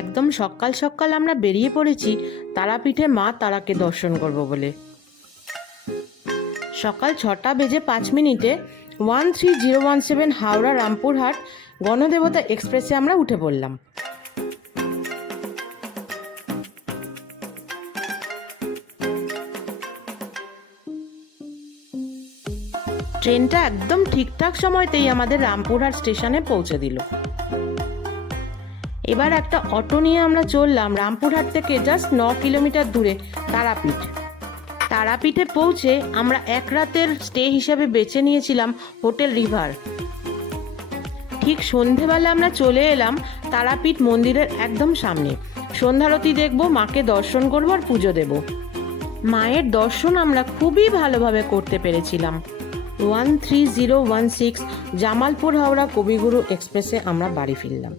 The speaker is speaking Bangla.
একদম সকাল সকাল আমরা বেরিয়ে পড়েছি তারাপীঠে মা তারাকে দর্শন করব বলে। সকাল 6:05 130117 হাওড়া রামপুরহাট গণদেবতা এক্সপ্রেসে আমরা উঠে পড়লাম। ট্রেনটা একদম ঠিকঠাক সময়তেই আমাদের রামপুরহাট স্টেশনে পৌঁছে দিল। এবার একটা অটো নিয়ে আমরা চললাম রামপুরহাট থেকে জাস্ট 9 কিলোমিটার দূরে তারাপীঠ। তারাপীঠে পৌঁছে আমরা এক রাতের স্টে হিসাবে বেছে নিয়েছিলাম হোটেল রিভার। ঠিক সন্ধেবেলা আমরা চলে এলাম তারাপীঠ মন্দিরের একদম সামনে। সন্ধ্যারতি দেখব, মাকে দর্শন করব আর পুজো দেব। মায়ের দর্শন আমরা খুবই ভালোভাবে করতে পেরেছিলাম। 13016 জামালপুর হাওড়া কবিগুরু এক্সপ্রেসে আমরা বাড়ি ফিরলাম।